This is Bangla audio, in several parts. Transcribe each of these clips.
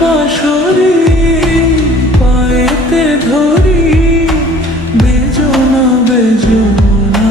বাঁশরি পায়েতে ধরি বেজো না বেজো না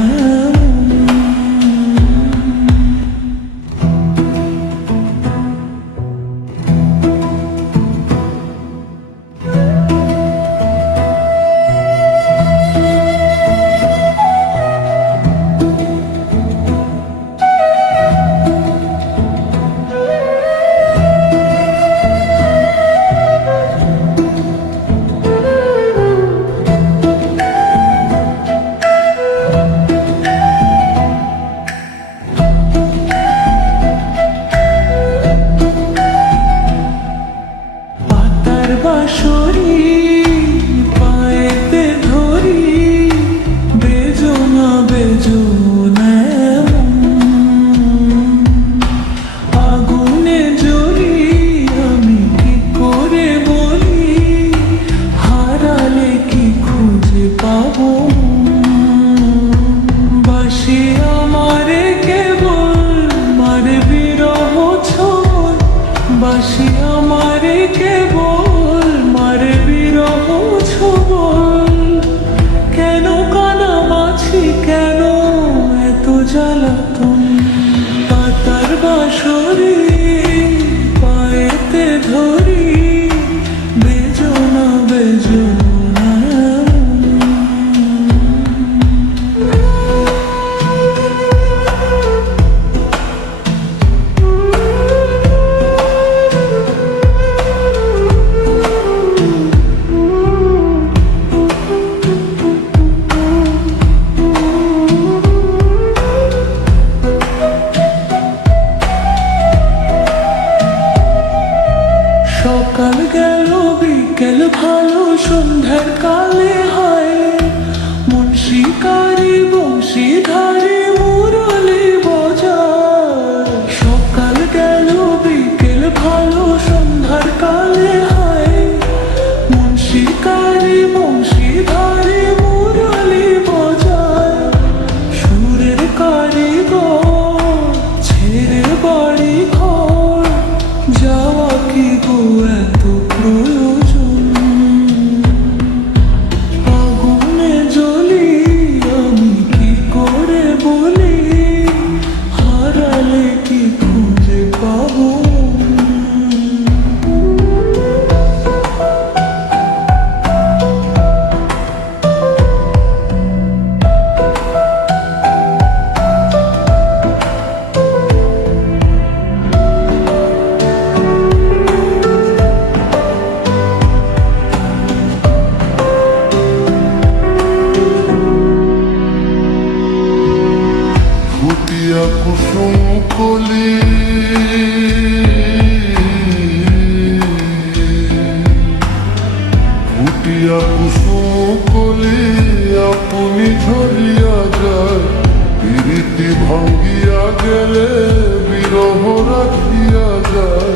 বাঁশরি পায়েতে ধরি বেজো না বেজো না আগুনে জ্বলি আমি কি করে বলি হারালে কি খুঁজে পাবো বাঁশি আমারে কেবল মারে বিরহ ছোঁয় বাঁশি আমারে কেবল মারে বিরহ ছোঁয় কেন কানামাছি কেন এত জ্বালাতন পাতার বাঁশরি পায়েতে ধরি বেজো না বেজো না সকাল গেল বিকেল ভালো সন্ধ্যার কালে হয় মুন্সিকারি বংশীধারী মুরলি বাজায় সকাল গেল বিকেল ভালো সন্ধ্যার কালে হয় মুন্সিকারি বংশীধারী মুরলি বাজায় সুরের কারিগর ছেড়ে বাড়ি ঘর যাওয়া কি গো এত প্রয়োজন আগুনে জ্বলি আমি কি করে বলি হারালে কি খুঁজে পাবো কুসুম কলি ফুটিয়া কুসুম কলি আপনি ঝরিয়া যায় প্রীতি ভাঙ্গিয়া গেলে বিরহ রাখিয়া যায়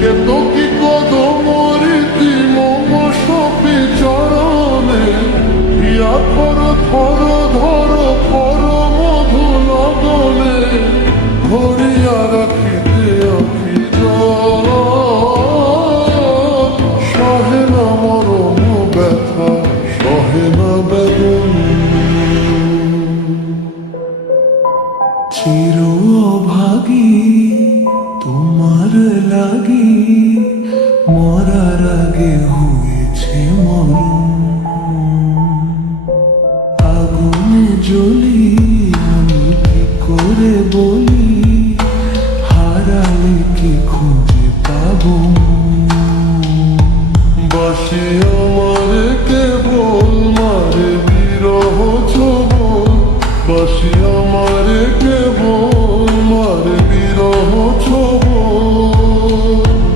কেত কি কদম রীতি মম সপি চরণে ইয়া ধর ধর ধর কর মধু লগনে ভরিয়া রাখিতে আখি জল সহে না মরণ ব্যথা সহে না বেদন চির অভাগী তোমার লাগি মরার আগে হয়েছে মরণ আগুনে জ্বলি আমি কি করে বলি হারালে কি খুঁজে পাবো বাঁশি আমারে কেবল মারে বিরহ ছোবল বাঁশি আমারে কেবল মারে বিরহ ছোবল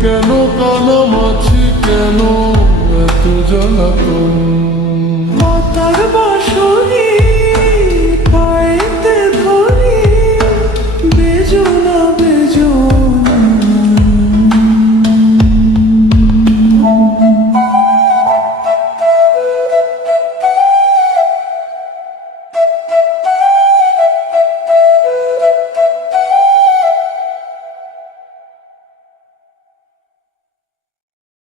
কেন কানামাছি কেন এত জ্বালাতন